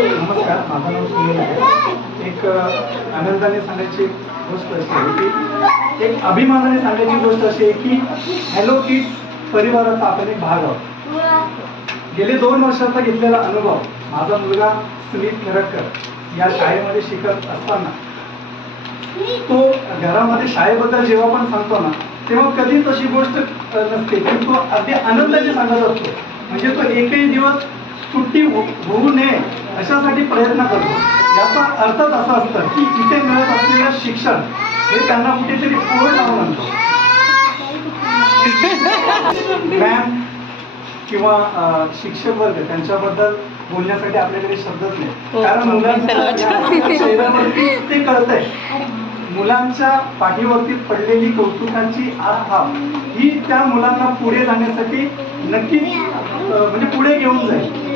नमस्कार, माझं नाव सुनील आहे. एक आनंदाने सांगायची गोष्ट अशी आहे की एक अभिमानाने सांगायची गोष्ट अशी आहे की हॅलो किड्स परिवाराचा आपण एक भाग आहोत. गेले 2 वर्षाचा घेतलेला अनुभव, माझा मुलगा सुनील खरडकर या शाळेमध्ये शिकत असताना तो घरामध्ये शाळेबद्दल जेव्हा पण सांगतो ना, तेव्हा कधीच अशी गोष्ट नसते की तो अगदी आनंदाने सांगत असतो. म्हणजे तो एकही दिवस सुट्टी होऊ नये अशासाठी प्रयत्न करतो. याचा अर्थच असा असतं की इथे मिळत असलेलं शिक्षण हे त्यांना कुठेतरी ओढ लावून आणतो. मॅम किंवा शिक्षक वर्ग त्यांच्याबद्दल बोलण्यासाठी आपल्याकडे शब्दच नाही. कारण मुलांच्या चेहऱ्यावरती ते कळतंय, मुलांच्या पाठीवरती पडलेली कौतुकाची आस्था ही त्या मुलांना पुढे जाण्यासाठी नक्कीच म्हणजे पुढे घेऊन जाईल.